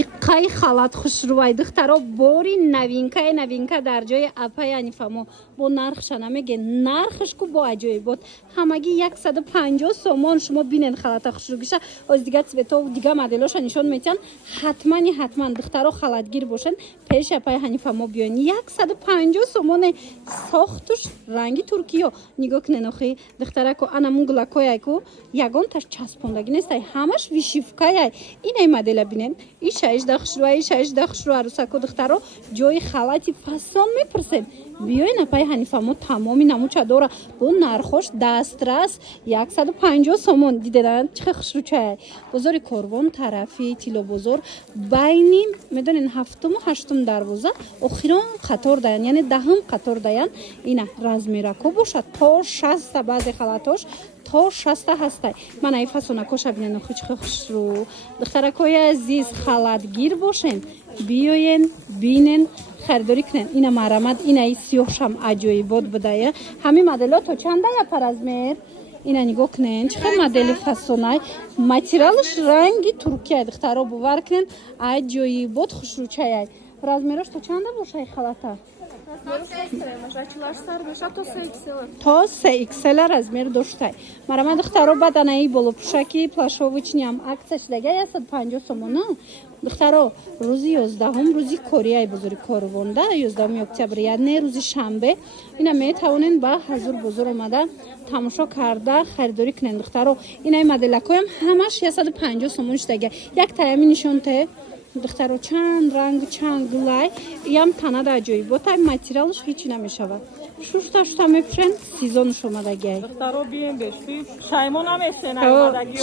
иққай халат хушрувай духтаро бори новинка дар ҷои апай анифамо бо нархша намеге нархшку бо аҷоибот ҳамагӣ 150 сомон шумо бинен халата хушругиша оз дига цветов дига моделоша нишон метиҳан ҳатман духтаро халатгир бошен пеши апай анифамо биён 150 сомоне сохтуш ранги туркиё нигоҳ кунен охи духтарако ана мунглакояйку ягонташ часпондаги нестай ҳамаш вишивкаяй инай модела бинен иша хушру арусако духтаро ҷои халати фасон мепурсед биёин апай ҳанифамо тамоми намуча дора бо нархош дастрас 150 сомон дидедан чихе хушручай бозори корвон тарафи тилобозор байни медонен 7-8 дарвоза охирон қатор даян яъне 10 қатор даян ина размерако бошад то 60 баъзе халатош то 60 ҳастай мана ин фасонакоша бинен охи чихе хушру духтаракои азиз халатгир бошен биёен бинен خریداری کنن اینا مرامت اینا سیاهشم عجایبات بوده همین مدل‌ها تو چنده یا پر از مر اینا نگاه کنن چه مدل فسونای ماتریالش رنگی ترکیه دخترها باور کنن عجایبات خوشروچای размераш то чанда боша халата то 3XL размер доштай марама духтаро баданаи болопушаки плашовичням акция шидага 150 сомона духтаро рӯзи 11 рӯзи кореяи бузурги корвонда 11 октябр яъне рӯзи шанбе ина метавонен ба ҳазур бозор омада тамошо карда харидорӣ кунен духтаро инаи моделакоям ҳамаш 150 сомон шидага як таями нишонте духтаро чанд ранг чанд гулай ям танада аҷоиботай материалш ҳечи намешавад шушта мепушен сезонш омадагиай духтаро бием бешви шаймон намешен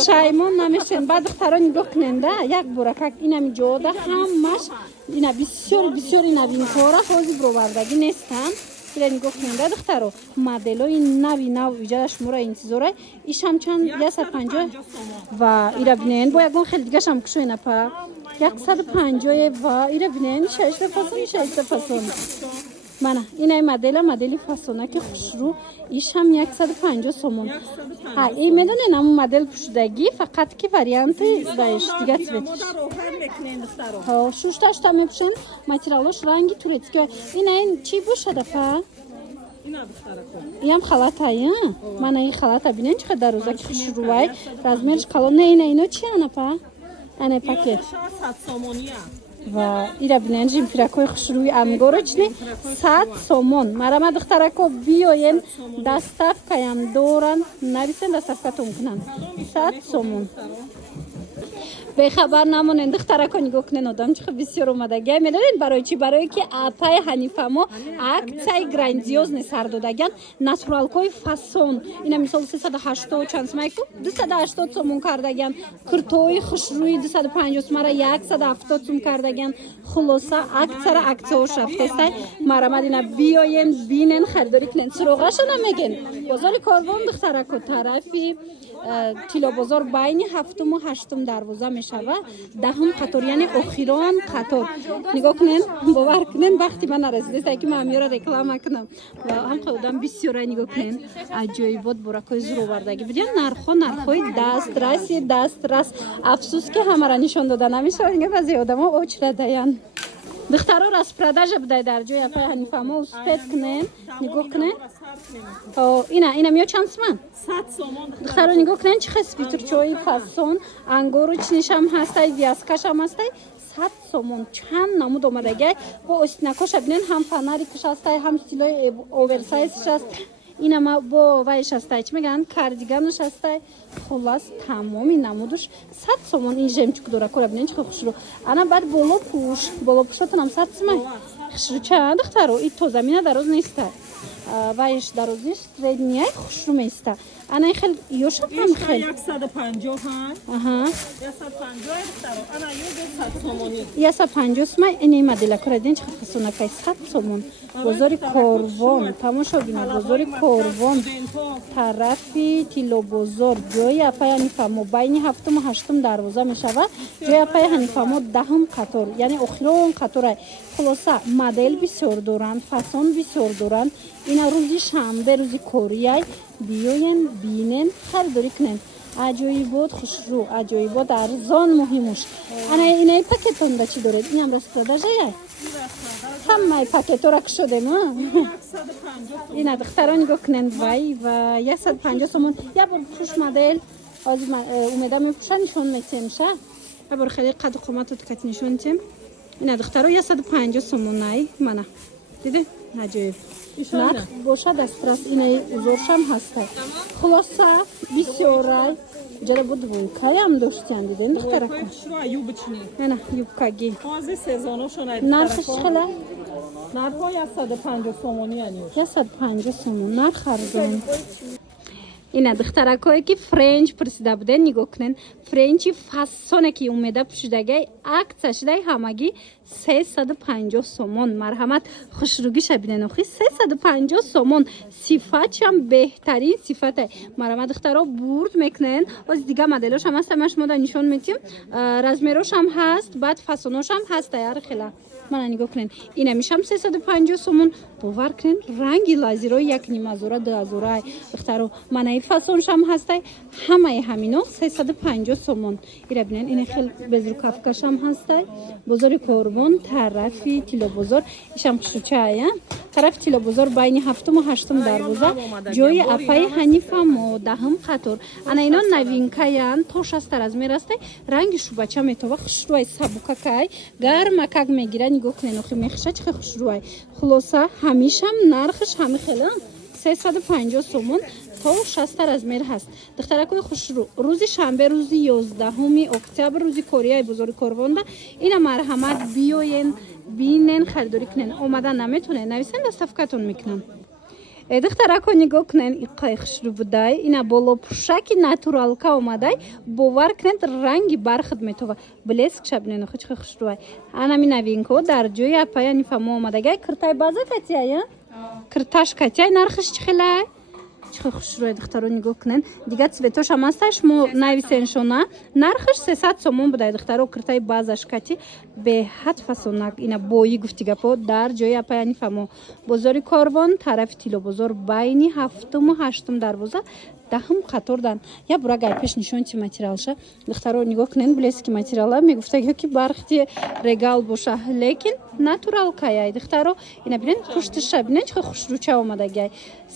шаймон намешен ба духтаро нигоҳ куненда як бора как инами ҷода ҳамаш ина бисёр новинкора ҳозир бировардаги нестан ира нигоҳ куненда духтаро моделои нави нав иҷада шуморо интизорай ишам чанд 150 ва ира бинен бо ягон хеле дигашам кушоина па 150 ва ира бинен шашта фасон мана инаи модели фасонаки хушру ишам 150 сомон ҳа и медонен ам модел пушидагӣ фақат ки варианти даиш дига цвет ҳо шушта мепушен материалош ранги турецки инаин чи бошада па ям халатая мана и халата бинен чиқа дарозаки хушрувай размерш калон не ино чи ана па ана пакет ва ира бинен жимпиракои хушрӯи ангорочни 100 сомон марама духтарако биёен доставкаям доран нависен доставкатон кунан 100 сомон бехабар намонен духтарако нигоҳ кунен одам чихе бисёр омадагиа медонед барои чи барое ки апай ҳанифамо аксияи грандиозне сар додаган натуралкои фасон ина мисол 380 чансмайку 280 сомон кардаган куртои хушрӯи 250 сомара 170 сом кардаган хулоса аксияош рафтестай марамад ина биёен бинен харидорӣ кунен суроғаша намеген бозори корвон духтарако тарафи тилобозор байни 7-8 дарвоза мешава 10 қатор яъне охирон қатор нигоҳ кунен бовар кунен вақти ман нарасидеста ки ман меёра реклама кунам ва ҳам қадам бисёра нигоҳ кунен аҷоибот боракои зуровардагӣ будиан нархои дастрас афсус ки ҳамара нишон дода намешавад инга баъзе одамо очрадаян духтаро распродажа будай дар ҷои апай ҳанифамо успед кунен нигоҳ кунен ина меё чанд сомон 100 сомон духтаро нигоҳ кунен чихе свитерчои фасон ангоручнишам ҳастай вязкашам ҳастай 100 сомон чанд намуд омадагиай бо остинакоша бинен ҳам фонарикаш ҳастай ҳам стилои оверсайзш аст ина бо вайш ҳастай чӣ мегӯян кардиганаш ҳастай хулас тамоми намудуш 100 сомон ин жемчук дора кора бинен чихе хушрӯ ана баъд болопушотонам 100 сомон хушрӯ чанд духтаро и то замина дароз неста вайш дарозиш средняй хушрӯ места ана ин хел ёша там хел 150 аҳа 150 духтаро ана 100 сомони 150 сомон ини модела кора ден чихе фасонакай 100 сомон бозори корвон тамошо бинед бозори корвон тарафи тилобозор ҷои апай ҳанифамо байни 7-8 дарвоза мешава ҷои апай ҳанифамо 10 қатор яъне охирон қаторай хулоса модел бисёр доранд фасон бисёр доранд ина рӯзи шанбе рӯзи кореяй биёен бинен харидорӣ кунен аҷоибот хушрӯ, аҷоибот арзон муҳимуш. Ана инаи пакетонда чӣ доред? Инам распродажая? Ҳамаи пакетора кушодем, а? 150 Ина духтаро нигоҳ кунед вай ва 150 сомон. Я бор хуш модел. Ҳозир умеда мепӯша нишон метем ша. Я бор хеле қадду қомату диккат нишон тем. Ина духтаро 150 сомон най мана. Диде? Аҷоиб. Нарх бошад дастрас инаи узоршам ҳастай. Хулоса бисёр рай. Ҷара бу двойкаям доштиян диден духтарако. юбочные. Ана юбкаги. Hozir sezonошон ай. Нархш хела? Нархо 150 сомони аниёш. 150 сомон. Нарх арзон. Ина духтаракое ки френч присида буден нигоҳ кунен. Френчи фасоне ки умеда пӯшидагай акция шидай ҳамагӣ 350 сомон. Марҳамат хушрӯгиша бинен охи 350 сомон. Сифатшам беҳтарин сифатай. Марҳамат духтаро бурд мекунен. Ҳозир дига моделошам ҳаста ма шумода нишон метим. Размерошам ҳаст, баъд фасоношам ҳастай ар хела. Мана нигоҳ кунен. Ина мишам 350 сомон. бовар кунен ранги лазиро 1,5 2000 духтаро манаи фасоншам ҳастай ҳамаи ҳамино 350 сомон. Ира бинен ина хел безрукавкашам ҳастай. Бозори Корвон тарафи Тилобозор ишам хушучая. Тарафи Тилобозор байни 7 ва 8 дарвоза ҷои апаи Ҳанифа мо даҳм қатор. Ана ино новинкаян то 60 размер астай. Ранги шубача метова хушруай сабукакай гарма как мегира нигоҳ кунен охи мехиша чихе хушруай. Хулоса ҳамишам нархш ҳами хела 350 сомон то 60 размер ҳаст. Духтаракои хушрӯ рӯзи шанбе рӯзи 11 октябр рӯзи корияи бозори Корвонда ина марҳамат биёен бинен харидорӣ кунен. Омадан наметонен нависен доставкатон мекунам. Духтарако нигоҳ кунен иққои хушрӯ будай ина боло пӯшаки натуралка омадай бовар кунед ранги бархат метова блеск шабинен охи чихе хушрӯай. Анами новинко дар ҷои апая нифамо омадагай киртай база катияя кирташ катяй нархиш чихелай чихе хушрӯай. Духтаро нигоҳ кунен дига цветошам асташ мо нависен шона нархиш 300 сомон будай. Духтаро киртай базаш кати беҳад фасонак ина бои гуфтигапо дар ҷои апая нифамо бозори Корвон тарафи Тилобозор байни 7 ва 8 дарвоза даҳм қатордан. Я бурагай пеш нишонти материалша. Духтаро нигоҳ кунен блески материала мегуфтаг ки бархти регал боша лекин натуралкаяй. Духтаро ина бинен пуштиша бинен чихе хушрӯча омадагай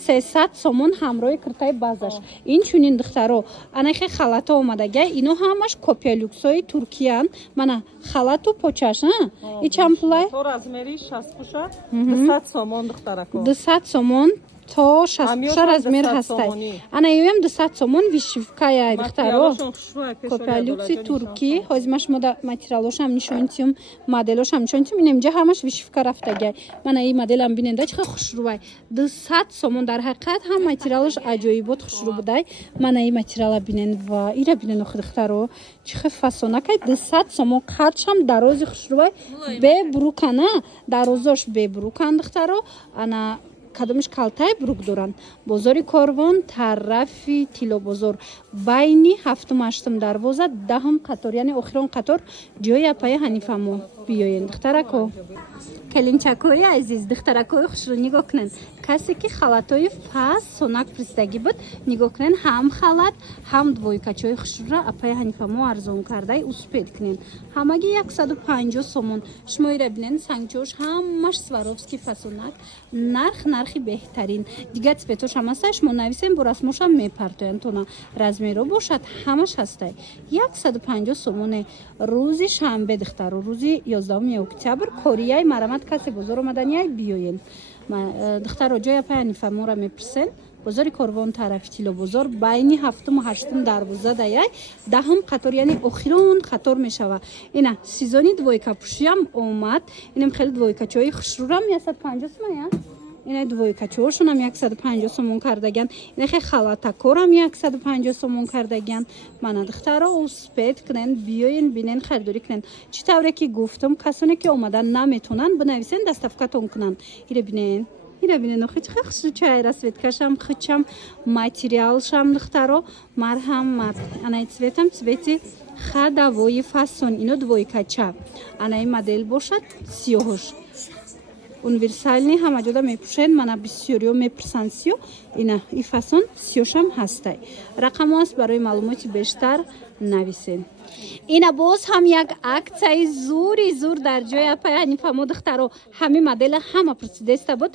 300 сомон ҳамроҳи киртай базаш. Инчунин духтаро анахе халато омадагай ино ҳамаш копия люксои Туркиян. Мана халату почаш ичам пулай то размери 60 пуша 200 сомон духтарако 200 сомон то 60 размер ҳастай. Ана ёям 200 сомон вишивкая духтаро копия люкси турки ҳозир ма шумо материалошам нишонтим моделошам нишонтим ин инҷа ҳамаш вишивка рафтагай. Мана ин моделам биненда чихе хушрӯай 200 сомон дар ҳақиқат ҳам материалош аҷоибот хушрӯ будай. Мана ин материала бинен ва ира бинен охи духтаро чихе фасонакай 200 сомон қадшам дарози хушрӯай бебрукана дарозош бебрукан духтаро ана кадомиш калтай брук доранд. Бозори Корвон тарафи Тилобозор байни 7-8 дарвоза даҳм қатор яъне охирон қатор ҷои апаи Ҳанифа мо биёен. Духтарако келинчакои азиз духтаракои хушрӯ нигоҳ кунен касе ки халатои фасонак пристагӣ буд нигоҳ кунен ҳам халат ҳам двойкачои хушрӯра апаи Ҳанифа мо арзон кардай успед кунен ҳамаги 150 сомон. Шумо ира бинен сангчош ҳамаш сваровски фасонак нархи беҳтарин дига цветошам асташ мо нависем бо расмошам мепартоянд тона размеро бошад ҳамаш ҳастай 150 сомоне. Рӯзи шанбе духтаро рӯзи 11 октябр корияи марамат касе бозор омаданияй биёен. Духтаро ҷои апаи Ҳанифа мора мепурсен бозори Корвон тарафи Тилобозор байни 7 ва 8 дарвоза даяй даҳм қатор яъне охирон қатор мешава. Ина сезони двойкапӯшиам омад. Инам хеле двойкачои хушрӯрам 150 сомон ина двойкачоошонам 150 сомон кардаган. Ина хе халатакорам 150 сомон кардаган. Мана духтаро успед кунен биёен бинен харидорӣ кунен. Чӣ тавре ки гуфтам касоне ки омадан наметонанд бинависен доставкатон кунанд. Ира бинен охи чихе хушрӯчаи расветкашам хичам материалшам духтаро марҳамат. Анаи цветам цвети хадавои фасон ино двойкача. Анаи модел бошад сиёҳош универсальни ҳама ҷода мепӯшед. мана бисёриё мепурсанд сиё. ина и фасон сиёшам ҳастай. рақамо аст барои маълумоти бештар нависед. ина боз ҳам як аксияи зури зур дар ҷои апаи ҳанифа мо духтаро ҳами модела ҳама пурсидеста буд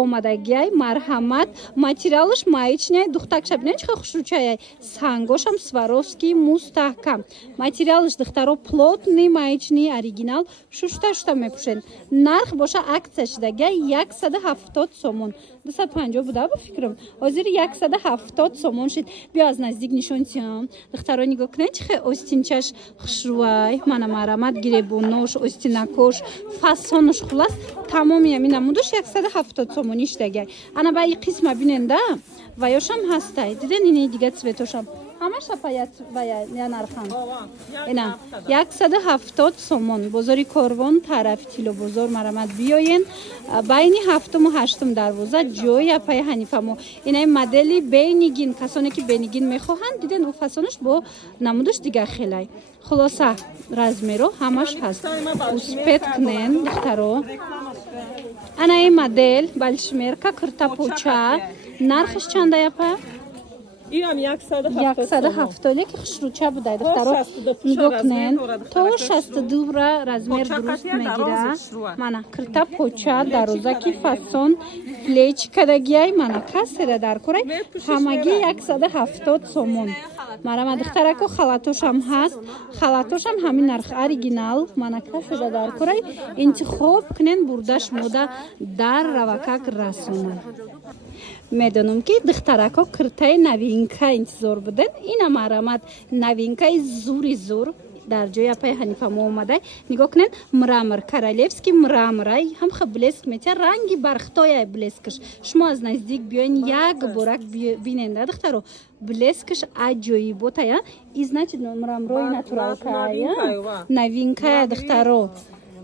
омадагиай марҳамат материалш маечняй духтакша бинед чихе хушрӯчаяй сангошам сваровский мустаҳкам материалш духтаро плотный маечни оригинал шушта мепӯшед. нарх боша аксия шидагиай 170 сомон 250 буда ба фикрам ҳозир 170 сомон шид. биё аз наздик нишонсиям духтаро нигоҳ кунед чихе остинчаш хушрӯвай мана марҳамат гиребонош остинакош фасонош хулас тамоми ами намудаш 170 сомони шидагиай. ана ба и қисма биненда ваёшам ҳастай диден ини дига цветошам ҳамаш апая я нархан ина 170 сомон бозори корвон тарафи тило бозор марҳамат биёен байни 7-ум 8-ум дарвоза ҷои апаи ҳанифа мо инаи модели бейнигин касоне ки бейнигин мехоҳанд диден у фасонаш бо намудаш дига хелай хулоса размеро ҳамаш ҳаст успет кнен духтаро ана и модел балшмерка киртапоча нархаш чанда япа Иам 170 леки хушрӯча будай духтаро нигоҳ кунед то 62 размер дуруст мегира мана кирта поча дарозаки фасон плечкадагиай мана касера дар курай ҳамаги 170 сомон марама духтарако халатошам ҳаст халатошам ҳамин нарх оригинал мана касера дар курай интихоб кунен бурдаш мода дар равакак расонад. медонам ки духтарако киртаи новинка интизор буден ина марҳамат новинкаи зури зур дар ҷои апаи ҳанифа мо омадай нигоҳ кунед мрамор королевский мраморай ҳамха блеск метия ранги бархтояй блескаш шумо аз наздик биёин як борак биненда духтаро блескаш аҷоиботая и значит мраморои натуралкая новинкая духтаро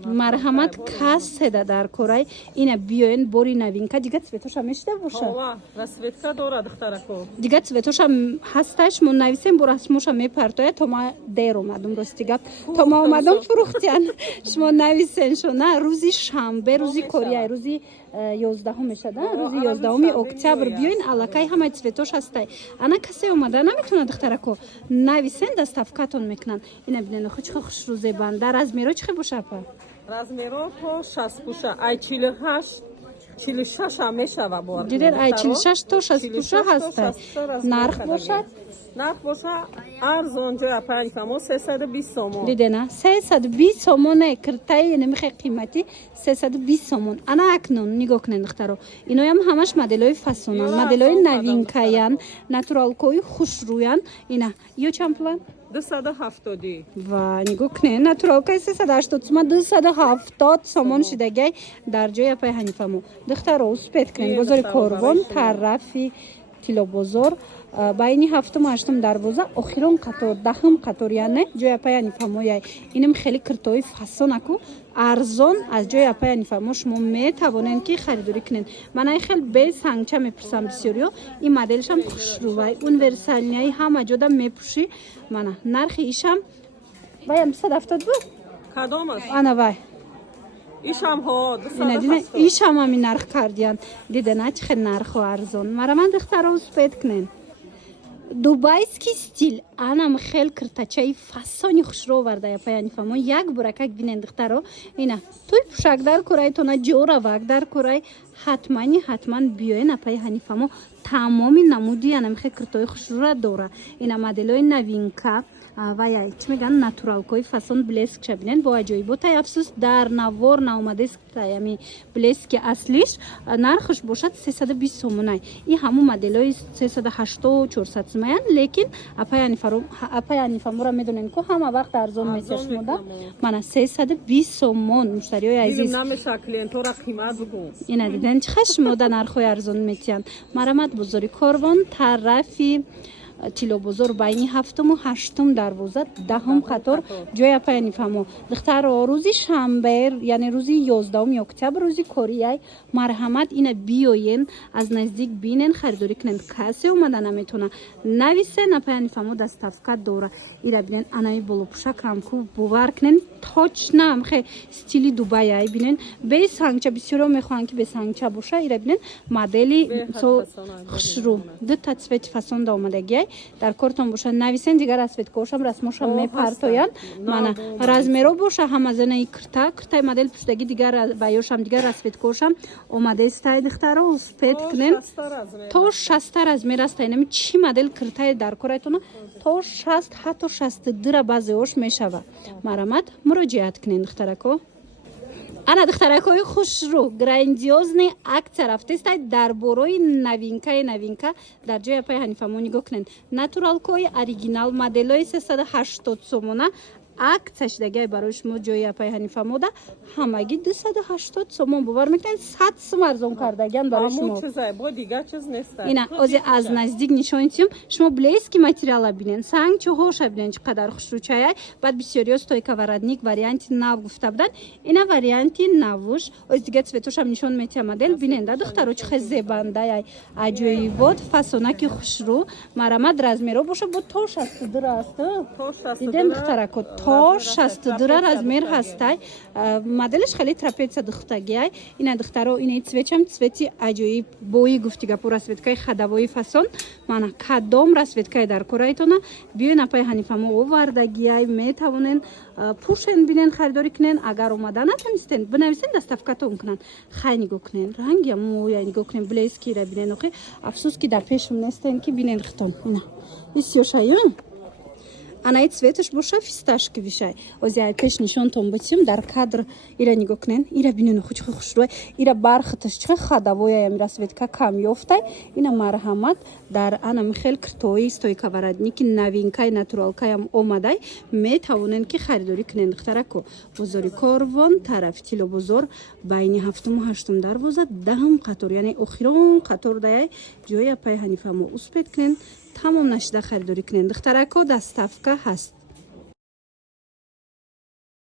марҳамат касседа дар корай ина биёен бори новинка дига цветоша мешида боша расветка дора духтарако дига цветоша ҳасташ мо нависем бо расмоша мепартоя то ма дер омадам рости гап то ма омадам фурухтиян шумо нависен шона рӯзи шанбе рӯзи корияй рӯзи 11 мешада рӯзи 11 октябр биёин аллакай ҳамаи цветош ҳастай ана касе омада наметавонад духтарако нависен доставкатон мекунанд ина бинен хучха хушрӯзебанда размеро чихе боша па размеро то 60 пуша ай 48 46 ам мешава бор дидер ай 46 то 60 пуша ҳастай нарх бошад нарх боша арзон ҷои апаи ҳанифа мо 320 сомон дидена 320 сомоне киртаи намихе қимати 320 сомон ана акнун нигоҳ кунед духтаро иноям ҳамаш моделои фасонан моделои новинкаян натуралкои хушрӯян ина ё чанд план 270 ва нигоҳ кунед натуралкаи 380 сума 270 сомон шидагай дар ҷои апаи ҳанифа мо духтаро успет кунед бозори корвон тарафи тило бозор байни 7-ум 8-ум дарвоза охирон қатор 10-ум қатор яъне ҷои апаи ҳанифа мояй инам хеле киртои фасонаку арзон аз ҷои апаи ҳанифа мо шумо метавонед ки харидорӣ кунед манаи хел бе сангча мепурсам бисёриё ин моделшам хушрӯвай универсальняи ҳама ҷода мепӯшӣ мана нархи ишам ваям 270 буд кадомаш ана вай ишам ҳо ишам ами нарх кардиян дидена чихе нарху арзон мараман духтаро успет кунед дубайский стил анам хел киртачаи фасони хушрӯ оварда япаи ҳанифа мо як буракак бинен духтаро ина туй пӯшак дар курай тона ҷоравак дар курай ҳатман биёен апаи ҳанифа мо тамоми намуди анамихе киртои хушрӯра дора ина моделои новинка ваяй чӣ мегӯянд натуралкои фасон блеск шабинед бо аҷоиботай афсус дар навор наомадест ами блески аслиш нархаш бошад 320 сомонай и ҳамун моделои 380 400 сомаян лекин апаи ҳанифамора медонем ку ҳама вақт арзон метиашмода мана 320 сомон муштариёи азиз намеша клиентора қимат бугу ина диден чихе шумода нархои арзон метиянд марамат бозори корвон тарафи тилобозор байни 7-ум 8-ум дарвоза 10-ум қатор ҷои апай ҳанифамо духтаро рӯзи шанбе яъне рӯзи 11 октябр рӯзи корияй марҳамат ина биёен аз наздик бинен харидорӣ кунен касе омада наметона нависен апай ҳанифамо даставка дора ира бинен анаи болопӯшак рамку бовар кунен точнам хе стили дубайай бинен бе сангча бисёро мехоҳанд ки бе сангча боша ира бинен модели хушрӯ дута цвети фасонда омадагиай дар кортон боша нависен дигар расветкошам расмошам мепартоянд мана размеро боша ҳама занаи киртай модел пуштаги дигар баёшам дигар расветкошам омадестай духтаро успед кунен то 60 размер аст инами чӣ модел киртай дар корайтона то 60 ҳатто 62 баъзеош мешава марҳамат муроҷиат кунен духтарако ана духтаракҳои хушрӯ грандиозни акция рафтестай дар бораи новинка дар ҷои апай ҳанифамо нигоҳ кунед натуралкои оригинал моделҳои 380 сомона акция шудагиай барои шумо ҷои апай ҳанифамода ҳамагӣ 280 сомон бовар мекунед 100 сум арзон кардагиан барои шумо ина ози аз наздик нишон дидем шумо блески материала бинен сангчоҳоша бинен чӣ қадар хушрӯчаяй баъд бисёриё стойка варадник варианти нав гуфта буданд ина варианти навуш ози дигар цветошам нишон метиҳам модель биненда духтаро чӣ хел зебандаяй аҷоибот фасонаки хушрӯ марҳамат размеро боша бо то 62 аст дидем духтарако то 62 размер ҳастай моделиш хеле трапеция духтагиай ина духтаро ина цветчам цвети аҷоиб бои гуфти гапу расветкаи хадавои фасон мана кадом расветкае дар корайтона биёен апай ҳанифамо овардагиай метавонен пушен бинен харидорӣ кунен агар омада натонистен бинависен даставкатон кунан хай нигоҳ кунен ранги моя нигоҳ кунен блескира бинен охи афсус ки дар пешум нестен ки бинен хитон ина исёшаён анаи цветаш боша фисташки вишай ози ай пеш нишонтон битим дар кадр ира нигоҳ кунен ира бинен хуҷ хушрӯй ира бархаташ чӣ хадавоя ям расветка кам ёфтай ина марҳамат дар ана михел киртои стойка варадники новинкаи натуралкаям омадай метавонен ки харидорӣ кунен духтарако бозори корвон тарафи тилобозор байни 7-ум 8-ум дарвоза 10-ум қатор яъне охирон қатор даяй ҷои апай ҳанифамо успед кунен тамом нашида харидорӣ кунен духтарако даставка ҳаст